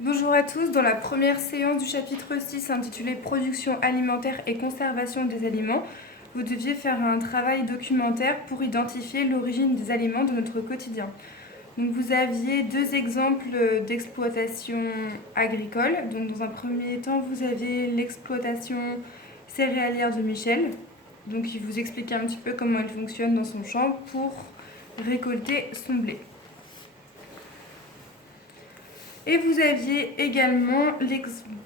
Bonjour à tous, dans la première séance du chapitre 6 intitulé Production alimentaire et conservation des aliments, vous deviez faire un travail documentaire pour identifier l'origine des aliments de notre quotidien. Donc vous aviez deux exemples d'exploitation agricole. Donc dans un premier temps, vous aviez l'exploitation céréalière de Michel. Donc il vous expliquait un petit peu comment elle fonctionne dans son champ pour récolter son blé. Et vous aviez également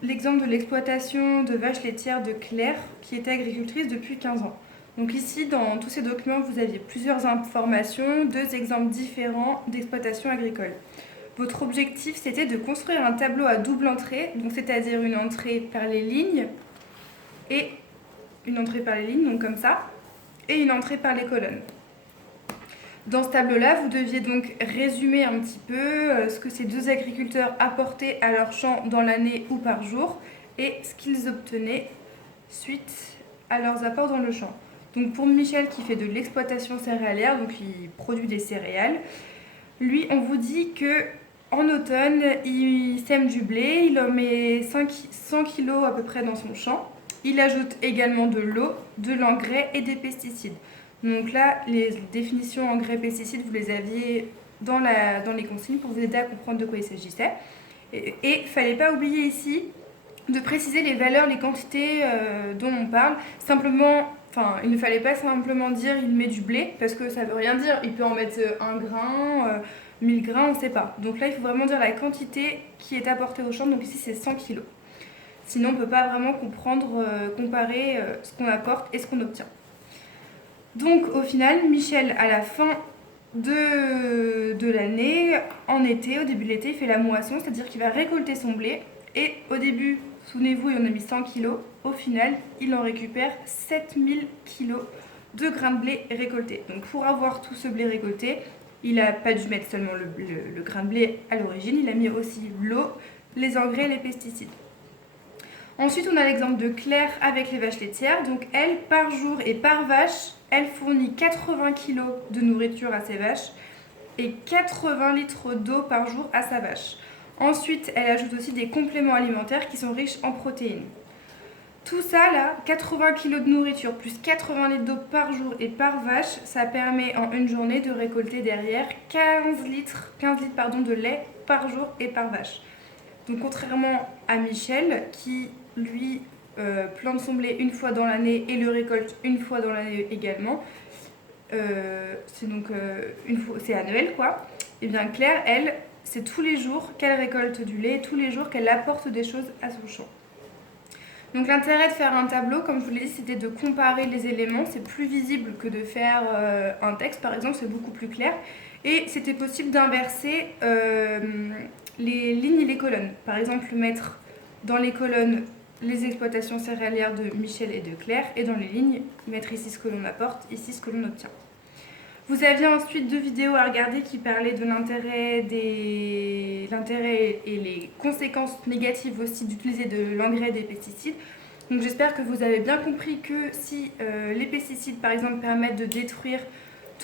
l'exemple de l'exploitation de vaches laitières de Claire, qui était agricultrice depuis 15 ans. Donc ici, dans tous ces documents, vous aviez plusieurs informations, deux exemples différents d'exploitation agricole. Votre objectif, c'était de construire un tableau à double entrée, donc c'est-à-dire une entrée par les lignes et une entrée par les lignes, donc comme ça, et une entrée par les colonnes. Dans ce tableau-là, vous deviez donc résumer un petit peu ce que ces deux agriculteurs apportaient à leur champ dans l'année ou par jour et ce qu'ils obtenaient suite à leurs apports dans le champ. Donc pour Michel qui fait de l'exploitation céréalière, donc il produit des céréales, lui on vous dit que en automne il sème du blé, il en met 100 kg à peu près dans son champ. Il ajoute également de l'eau, de l'engrais et des pesticides. Donc là, les définitions engrais-pesticides, vous les aviez dans les consignes pour vous aider à comprendre de quoi il s'agissait. Et il ne fallait pas oublier ici de préciser les valeurs, les quantités dont on parle. Simplement, il ne fallait pas simplement dire il met du blé, parce que ça ne veut rien dire. Il peut en mettre 1 grain, 1000 grains, on ne sait pas. Donc là, il faut vraiment dire la quantité qui est apportée au champ. Donc ici, c'est 100 kg. Sinon, on ne peut pas vraiment comparer ce qu'on apporte et ce qu'on obtient. Donc au final, Michel, à la fin de l'année, en été, au début de l'été, il fait la moisson, c'est-à-dire qu'il va récolter son blé. Et au début, souvenez-vous, il en a mis 100 kg. Au final, il en récupère 7000 kg de grains de blé récoltés. Donc pour avoir tout ce blé récolté, il n'a pas dû mettre seulement le grain de blé à l'origine, il a mis aussi l'eau, les engrais et les pesticides. Ensuite, on a l'exemple de Claire avec les vaches laitières. Donc elle, par jour et par vache, elle fournit 80 kg de nourriture à ses vaches et 80 litres d'eau par jour à sa vache. Ensuite, elle ajoute aussi des compléments alimentaires qui sont riches en protéines. Tout ça, là, 80 kg de nourriture plus 80 litres d'eau par jour et par vache, ça permet en une journée de récolter derrière 15 litres de lait par jour et par vache. Donc contrairement à Michel, qui lui plante son blé une fois dans l'année et le récolte une fois dans l'année également, c'est annuel quoi. Et bien Claire, elle, c'est tous les jours qu'elle récolte du lait, tous les jours qu'elle apporte des choses à son champ. Donc l'intérêt de faire un tableau, comme je vous l'ai dit, c'était de comparer les éléments. C'est plus visible que de faire un texte, par exemple, c'est beaucoup plus clair. Et c'était possible d'inverser les lignes et les colonnes. Par exemple, mettre dans les colonnes les exploitations céréalières de Michel et de Claire, et dans les lignes, mettre ici ce que l'on apporte, ici ce que l'on obtient. Vous aviez ensuite deux vidéos à regarder qui parlaient de l'intérêt et les conséquences négatives aussi d'utiliser de l'engrais et des pesticides. Donc j'espère que vous avez bien compris que si les pesticides par exemple permettent de détruire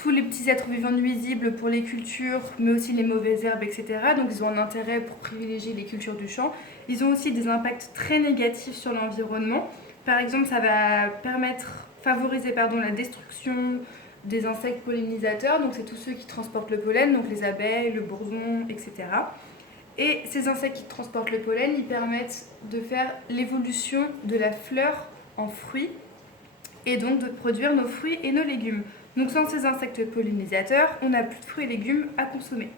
tous les petits êtres vivants nuisibles pour les cultures, mais aussi les mauvaises herbes, etc. Donc ils ont un intérêt pour privilégier les cultures du champ. Ils ont aussi des impacts très négatifs sur l'environnement. Par exemple, ça va favoriser la destruction des insectes pollinisateurs, donc c'est tous ceux qui transportent le pollen, donc les abeilles, le bourdon, etc. Et ces insectes qui transportent le pollen, ils permettent de faire l'évolution de la fleur en fruits et donc de produire nos fruits et nos légumes. Donc sans ces insectes pollinisateurs, on n'a plus de fruits et légumes à consommer.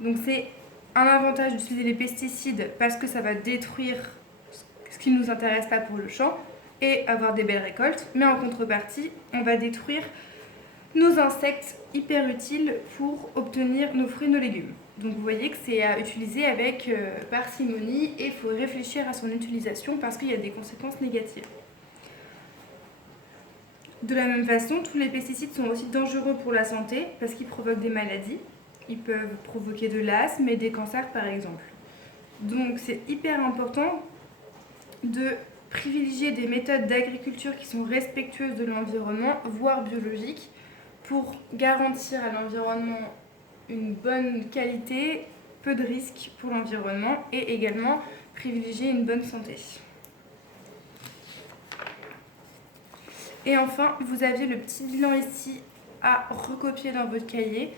Donc c'est un avantage d'utiliser les pesticides parce que ça va détruire ce qui ne nous intéresse pas pour le champ et avoir des belles récoltes, mais en contrepartie, on va détruire nos insectes hyper utiles pour obtenir nos fruits et nos légumes. Donc vous voyez que c'est à utiliser avec parcimonie et il faut réfléchir à son utilisation parce qu'il y a des conséquences négatives. De la même façon, tous les pesticides sont aussi dangereux pour la santé parce qu'ils provoquent des maladies. Ils peuvent provoquer de l'asthme et des cancers par exemple. Donc c'est hyper important de privilégier des méthodes d'agriculture qui sont respectueuses de l'environnement, voire biologiques, pour garantir à l'environnement une bonne qualité, peu de risques pour l'environnement et également privilégier une bonne santé. Et enfin, vous aviez le petit bilan ici à recopier dans votre cahier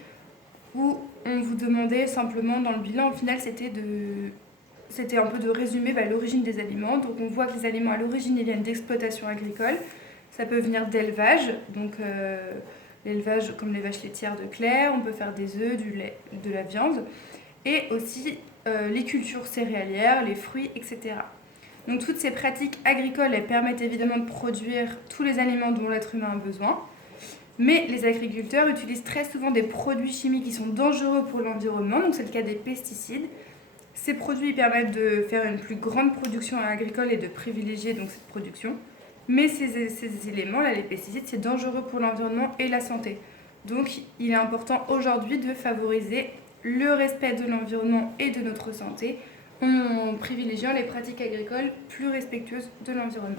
où on vous demandait simplement dans le bilan, au final, c'était un peu de résumer l'origine des aliments. Donc on voit que les aliments à l'origine ils viennent d'exploitation agricole. Ça peut venir d'élevage, donc l'élevage comme les vaches laitières de Claire, on peut faire des œufs, du lait, de la viande, et aussi les cultures céréalières, les fruits, etc. Donc toutes ces pratiques agricoles, elles permettent évidemment de produire tous les aliments dont l'être humain a besoin, mais les agriculteurs utilisent très souvent des produits chimiques qui sont dangereux pour l'environnement, donc c'est le cas des pesticides. Ces produits permettent de faire une plus grande production agricole et de privilégier donc cette production. Mais ces éléments-là, les pesticides, c'est dangereux pour l'environnement et la santé. Donc il est important aujourd'hui de favoriser le respect de l'environnement et de notre santé en privilégiant les pratiques agricoles plus respectueuses de l'environnement.